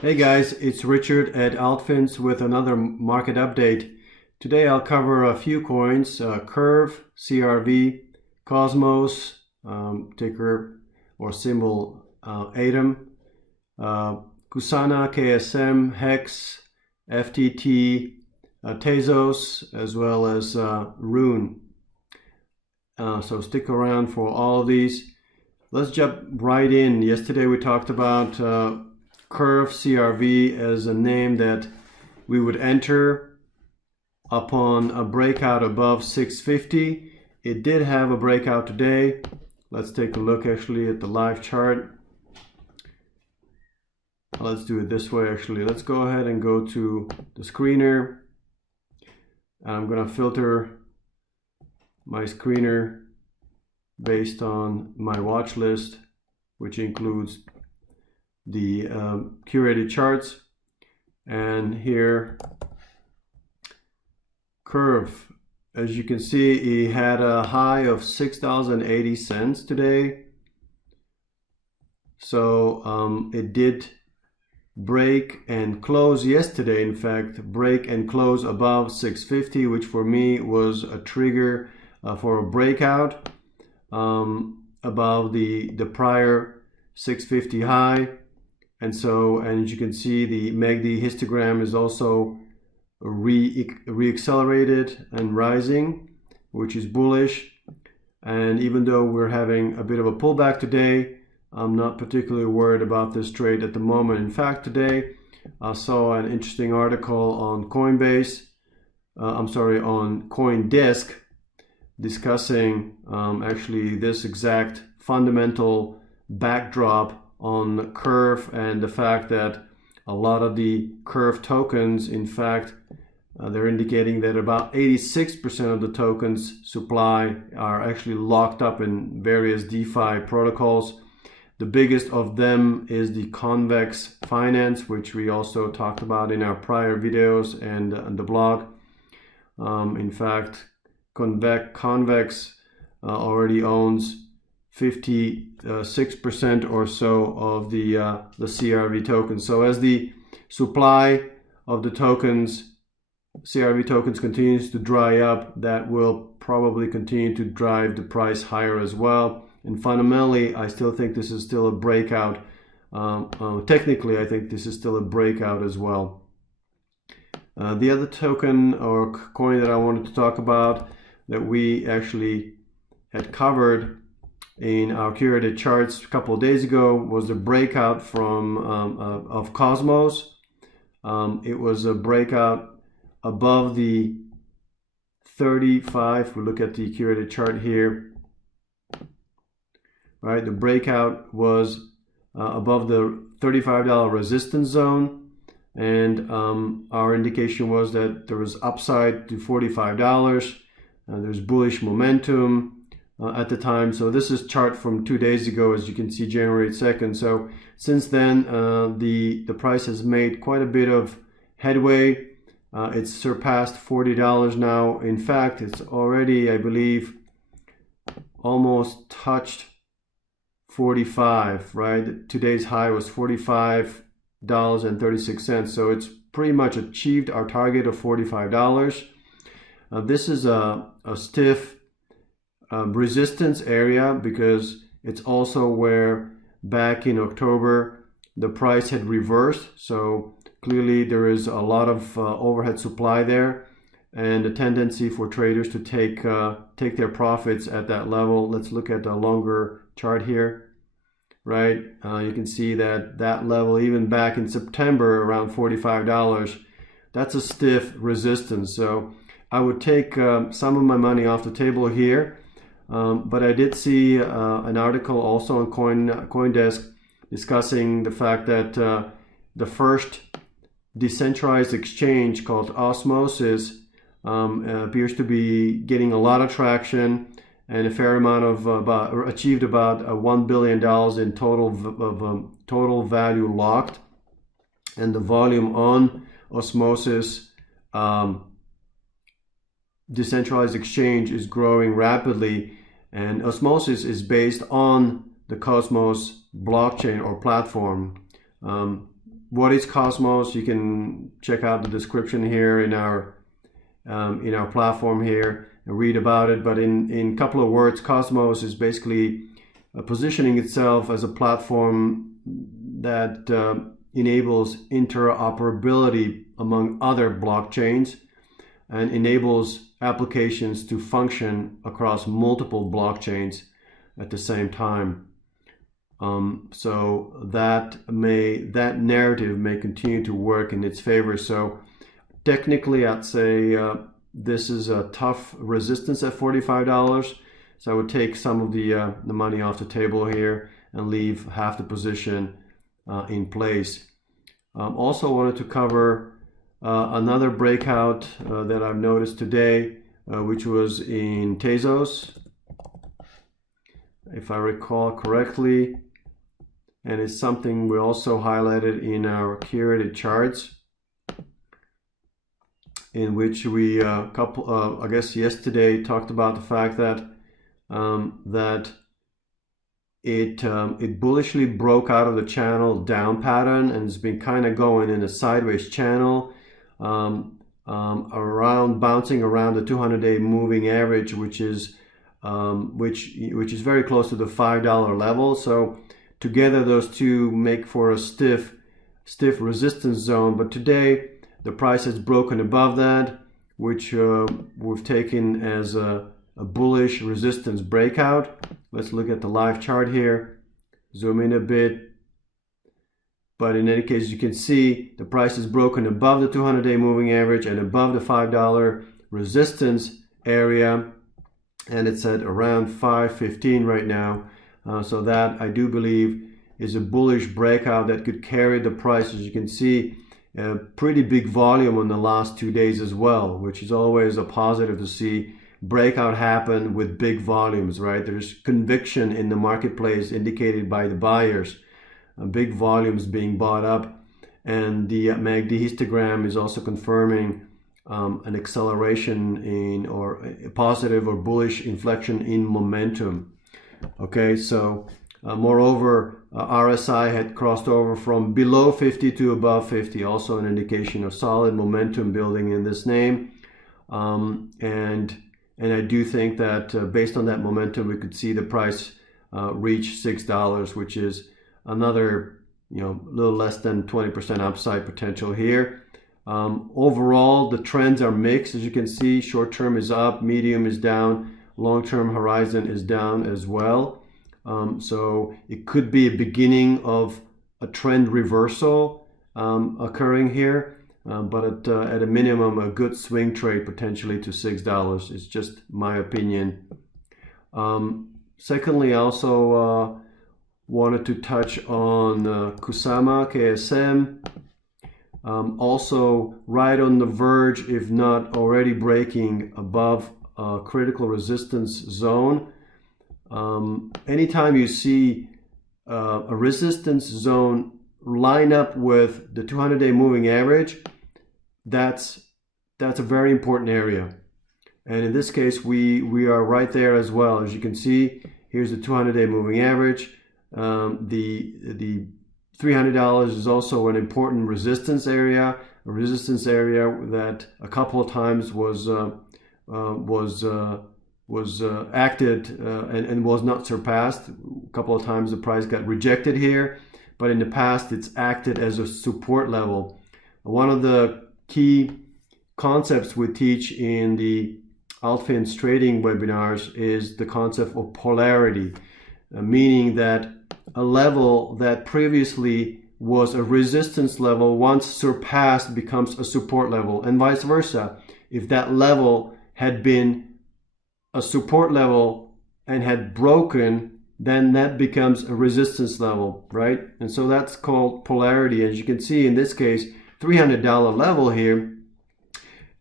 Hey guys, it's Richard at altFINS with another market update. Today I'll cover a few coins, Curve, CRV, Cosmos, ticker or symbol ATOM, Kusama, KSM, HEX, FTT, Tezos, as well as Rune. So stick around for all of these. Let's jump right in. Yesterday we talked about Curve CRV as a name that we would enter upon a breakout above 650. It did have a breakout today. Let's take a look actually at the live chart. Let's do it this way actually. Let's go ahead and go to the screener. I'm gonna filter my screener based on my watch list, which includes the curated charts. And here, Curve, as you can see, it had a high of $6.80 today. So it did break and close yesterday, in fact, break and close above 650, which for me was a trigger for a breakout above the prior 650 high. And so, and as you can see, the MACD histogram is also re-accelerated and rising, which is bullish. And even though we're having a bit of a pullback today, I'm not particularly worried about this trade at the moment. In fact, today I saw an interesting article on Coinbase, on CoinDesk, discussing actually this exact fundamental backdrop on Curve and the fact that a lot of the Curve tokens, in fact, they're indicating that about 86% of the tokens supply are actually locked up in various DeFi protocols. The biggest of them is the Convex Finance, which we also talked about in our prior videos and the blog. In fact, Convex already owns 56% or so of the CRV tokens. So as the supply of the tokens, CRV tokens, continues to dry up, that will probably continue to drive the price higher as well. And fundamentally, I still think this is still a breakout. Technically, I think this is still a breakout as well. The other token or coin that I wanted to talk about that we actually had covered in our curated charts a couple of days ago was the breakout from of Cosmos. It was a breakout above the 35. We look at the curated chart here, right? The breakout was above the $35 resistance zone, and our indication was that there was upside to $45. There's bullish momentum at the time. So this is chart from 2 days ago, as you can see, January 2nd. So since then, the price has made quite a bit of headway. It's surpassed $40 now. In fact, it's already, I believe, almost touched 45, right? Today's high was $45.36. So it's pretty much achieved our target of $45. This is a stiff resistance area because it's also where back in October the price had reversed. So clearly there is a lot of overhead supply there, and a tendency for traders to take their profits at that level. Let's look at the longer chart here, right? You can see that that level, even back in September, around $45, that's a stiff resistance. So I would take some of my money off the table here. But I did see an article also on CoinDesk discussing the fact that the first decentralized exchange called Osmosis appears to be getting a lot of traction, and a fair amount of achieved about $1 billion in total value locked, and the volume on Osmosis decentralized exchange is growing rapidly. And Osmosis is based on the Cosmos blockchain or platform. what is Cosmos? You can check out the description here in our platform here and read about it. But in a couple of words, Cosmos is basically positioning itself as a platform that enables interoperability among other blockchains and enables applications to function across multiple blockchains at the same time. So that narrative may continue to work in its favor. So technically, I'd say this is a tough resistance at $45. So I would take some of the money off the table here and leave half the position in place. Also wanted to cover another breakout that I've noticed today, which was in Tezos, if I recall correctly, and it's something we also highlighted in our curated charts, in which we I guess yesterday talked about the fact that it bullishly broke out of the channel down pattern and has been kind of going in a sideways channel, bouncing around the 200-day moving average, which is very close to the $5 level. So together those two make for a stiff resistance zone. But today the price has broken above that, which we've taken as a bullish resistance breakout. Let's look at the live chart here, zoom in a bit. But in any case, you can see the price is broken above the 200-day moving average and above the $5 resistance area, and it's at around 515 right now. So that, I do believe, is a bullish breakout that could carry the price. As you can see, a pretty big volume on the last 2 days as well, which is always a positive to see breakout happen with big volumes, right? There's conviction in the marketplace indicated by the buyers, big volumes being bought up, and the MACD histogram is also confirming an acceleration in, or a positive or bullish inflection in momentum. Okay, so moreover, RSI had crossed over from below 50 to above 50, also an indication of solid momentum building in this name. And I do think that based on that momentum, we could see the price reach $6, which is another, little less than 20% upside potential here. Overall, the trends are mixed. As you can see, short term is up, medium is down, long term horizon is down as well. So it could be a beginning of a trend reversal occurring here. But at a minimum, a good swing trade potentially to $6 is just my opinion. Secondly, I also wanted to touch on Kusama, KSM. Also right on the verge, if not already breaking above critical resistance zone. Anytime you see a resistance zone line up with the 200-day moving average, that's a very important area. And in this case, we are right there as well. As you can see, here's the 200-day moving average. The $300 is also an important resistance area, a resistance area that a couple of times was acted and was not surpassed. A couple of times the price got rejected here, but in the past it's acted as a support level. One of the key concepts we teach in the altFINS trading webinars is the concept of polarity, meaning that a level that previously was a resistance level, once surpassed, becomes a support level, and vice versa. If that level had been a support level and had broken, then that becomes a resistance level, right? And so that's called polarity. As you can see in this case, $300 level here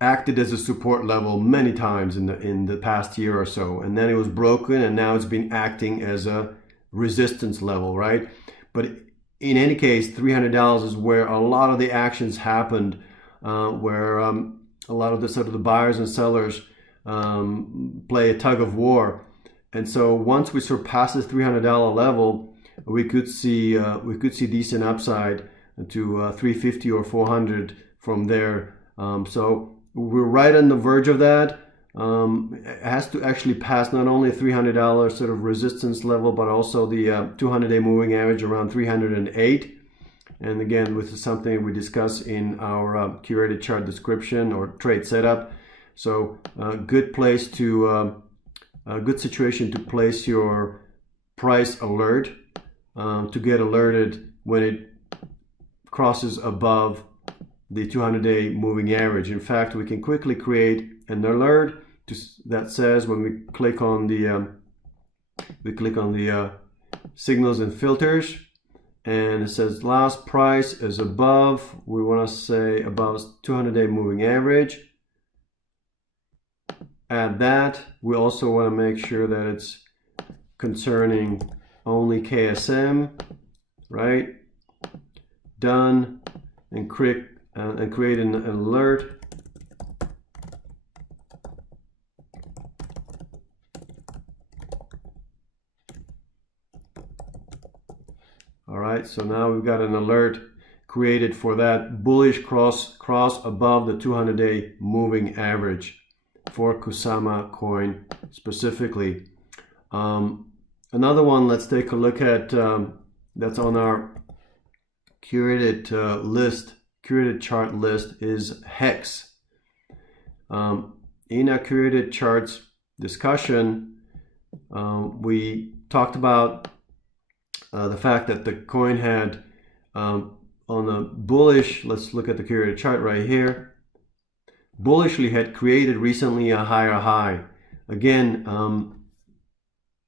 acted as a support level many times in the past year or so, and then it was broken, and now it's been acting as a resistance level, right? But in any case, $300 is where a lot of the actions happened, where a lot of the sort of the buyers and sellers play a tug of war. And so once we surpass the $300 level, we could see decent upside to 350 or 400 from there. So we're right on the verge of that. It has to actually pass not only $300 sort of resistance level, but also the 200-day moving average around 308. And again, this is something we discuss in our curated chart description or trade setup. So good place to, a good situation to place your price alert, to get alerted when it crosses above the 200-day moving average. In fact, we can quickly create an alert that says when we click on the signals and filters, and it says last price is above, we want to say above 200-day moving average. Add that. We also want to make sure that it's concerning only KSM, right? Done, and create an alert. All right, so now we've got an alert created for that bullish cross above the 200-day moving average for Kusama coin specifically. Another one, let's take a look at, that's on our curated curated chart list, is HEX. In our curated charts discussion, we talked about the fact that the coin had on the bullish, let's look at the curated chart right here, bullishly had created recently a higher high. Again,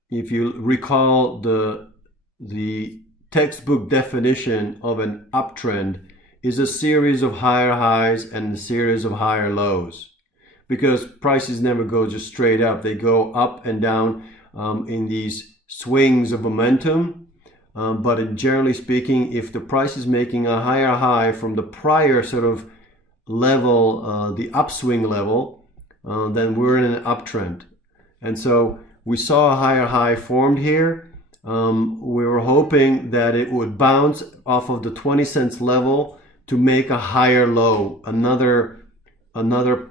if you recall the textbook definition of an uptrend is a series of higher highs and a series of higher lows, because prices never go just straight up. They go up and down in these swings of momentum. But generally speaking, if the price is making a higher high from the prior sort of level, the upswing level, then we're in an uptrend. And so we saw a higher high formed here. We were hoping that it would bounce off of the 20 cents level to make a higher low, another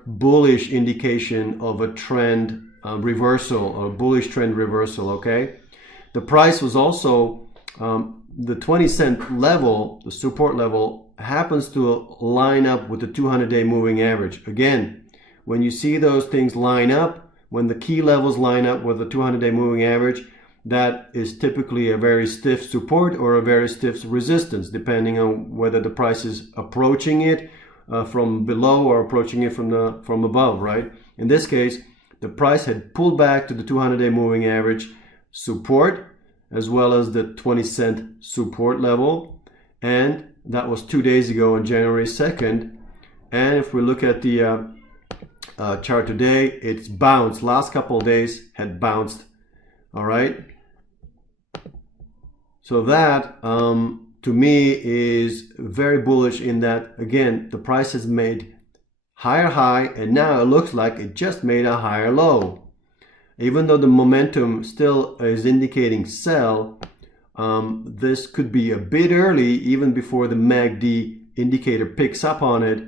bullish indication of a trend reversal, or bullish trend reversal, okay? The price was also, the 20 cent level, the support level, happens to line up with the 200-day moving average. Again, when you see those things line up, when the key levels line up with the 200-day moving average, that is typically a very stiff support or a very stiff resistance, depending on whether the price is approaching it from below or approaching it from above, right? In this case, the price had pulled back to the 200-day moving average support, as well as the 20 cent support level, and that was 2 days ago on January 2nd. And if we look at the chart today, it's bounced. Last couple of days had bounced. All right, so that to me is very bullish, in that again the price has made higher high and now it looks like it just made a higher low. Even though the momentum still is indicating sell, this could be a bit early, even before the MACD indicator picks up on it,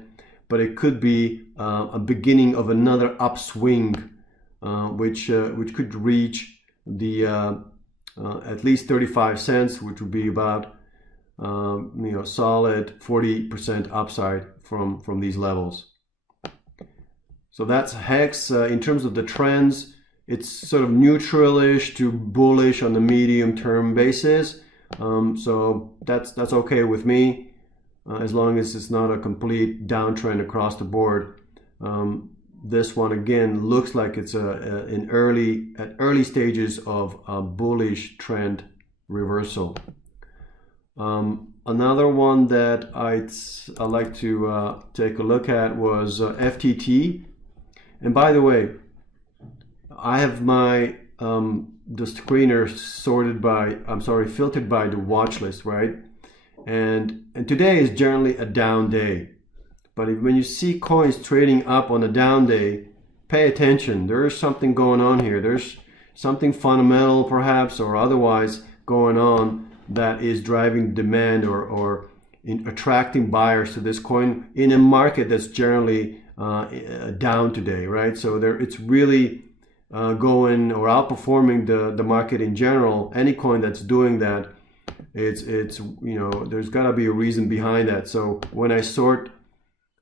but it could be a beginning of another upswing, which could reach the at least 35 cents, which would be about solid 40% upside from these levels. So that's HEX. In terms of the trends, it's sort of neutral-ish to bullish on the medium-term basis. So that's okay with me, as long as it's not a complete downtrend across the board. This one again looks like it's at early stages of a bullish trend reversal. Another one that I'd like to take a look at was FTT. And by the way, I have my the screener filtered by the watch list, right? And today is generally a down day. But when you see coins trading up on a down day, pay attention. There's something going on here. There's something fundamental perhaps or otherwise going on that is driving demand or in attracting buyers to this coin in a market that's generally down today, right? So it's really going or outperforming the market in general. Any coin that's doing that, it's you know, there's got to be a reason behind that. So when I sort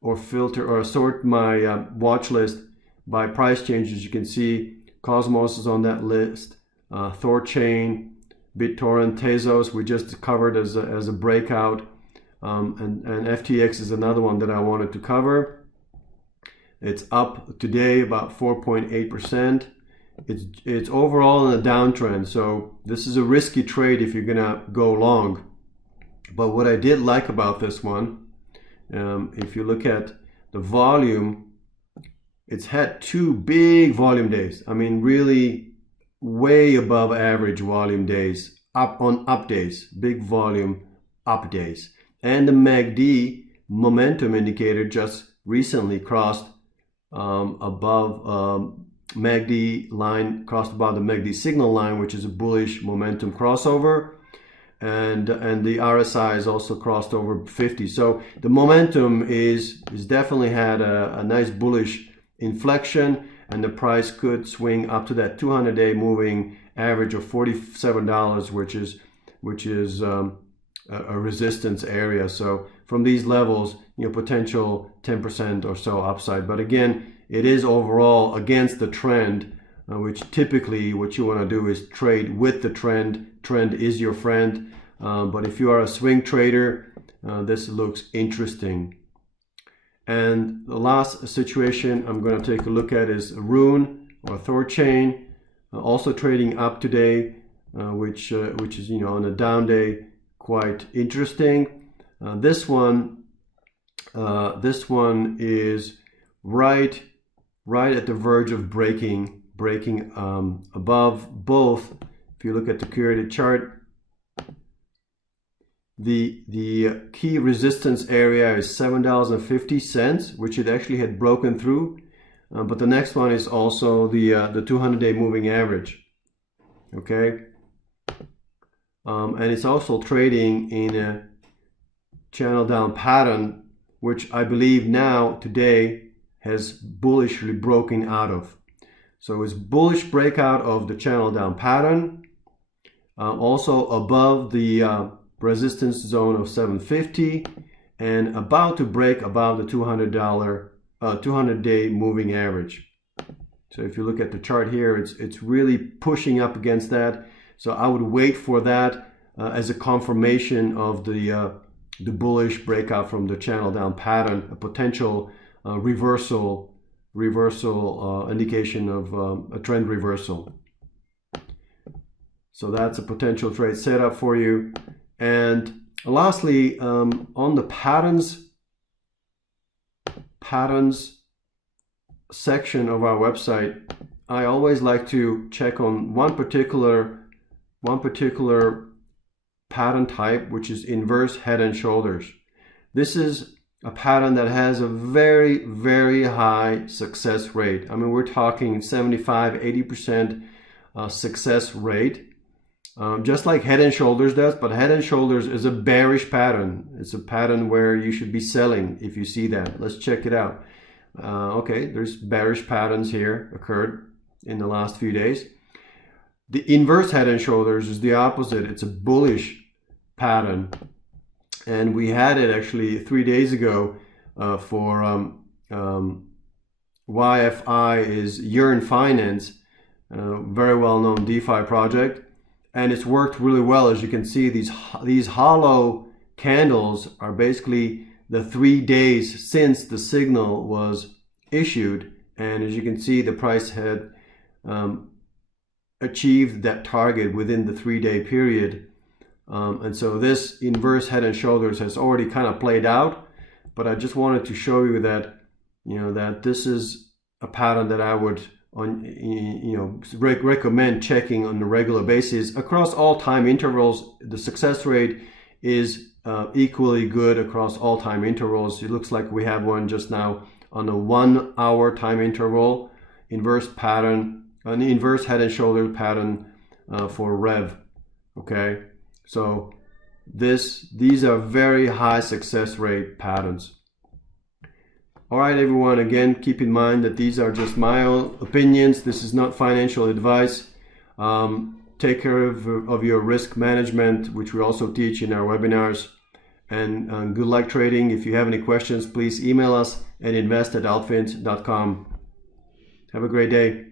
or filter or sort my watch list by price changes, you can see Cosmos is on that list, Thorchain, BitTorrent, Tezos we just covered as a breakout, and FTX is another one that I wanted to cover. It's up today about 4.8%. It's overall in a downtrend, so this is a risky trade if you're gonna go long. But what I did like about this one, if you look at the volume, it's had 2 big volume days. I mean, really way above average volume days, up days, big volume up days. And the MACD momentum indicator just recently crossed above MACD line, crossed above the MACD signal line, which is a bullish momentum crossover. And the RSI is also crossed over 50. So the momentum is definitely had a nice bullish inflection, and the price could swing up to that 200-day moving average of $47, which is a resistance area. So from these levels, you know, potential 10% or so upside. But again, it is overall against the trend, which typically what you want to do is trade with the trend. Trend is your friend. But if you are a swing trader, this looks interesting. And the last situation I'm going to take a look at is Rune or Thorchain, also trading up today, which is, you know, on a down day, quite interesting. This one is right at the verge of breaking above both. If you look at the curated chart, the key resistance area is $7.50, which it actually had broken through. But the next one is also the 200-day moving average. Okay, and it's also trading in a channel down pattern, which I believe now today has bullishly broken out of. So it's bullish breakout of the channel down pattern, also above the resistance zone of 750, and about to break above the $200-day moving average. So if you look at the chart here, it's really pushing up against that. So I would wait for that as a confirmation of the bullish breakout from the channel down pattern, a potential reversal indication of a trend reversal. So that's a potential trade setup for you. And lastly, on the patterns section of our website, I always like to check on one particular pattern type, which is inverse head and shoulders. This is a pattern that has a very, very high success rate. I mean, we're talking 75-80% success rate. Just like head and shoulders does, but head and shoulders is a bearish pattern. It's a pattern where you should be selling if you see that. Let's check it out. Okay, there's bearish patterns here occurred in the last few days. The inverse head and shoulders is the opposite. It's a bullish pattern. And we had it actually 3 days ago for YFI is Yearn Finance, very well-known DeFi project. And it's worked really well. As you can see, these hollow candles are basically the 3 days since the signal was issued. And as you can see, the price had achieved that target within the 3-day period. And so this inverse head and shoulders has already kind of played out. But I just wanted to show you that, you know, that this is a pattern that I would recommend checking on a regular basis across all time intervals. The success rate is equally good across all time intervals. It looks like we have one just now on a 1 hour time interval, inverse pattern, an inverse head and shoulder pattern for Rev. Okay, so these are very high success rate patterns. All right, everyone, again, keep in mind that these are just my own opinions. This is not financial advice. Take care of your risk management, which we also teach in our webinars. And good luck trading. If you have any questions, please email us at invest@altfins.com. Have a great day.